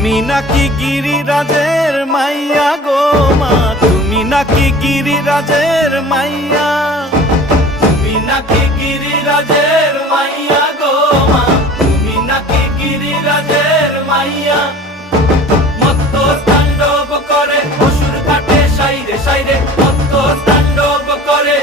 তুমি নাকি গিরিরাজের মাইয়া গো মা, তুমি নাকি গিরিরাজের মাইয়া, তুমি নাকি গিরিরাজের মাইয়া গো মা, তুমি নাকি গিরিরাজের মাইয়া। মত্ত তাণ্ডব করে অসুর কাটে সাইরে সাইরে, মত্ত তাণ্ডব করে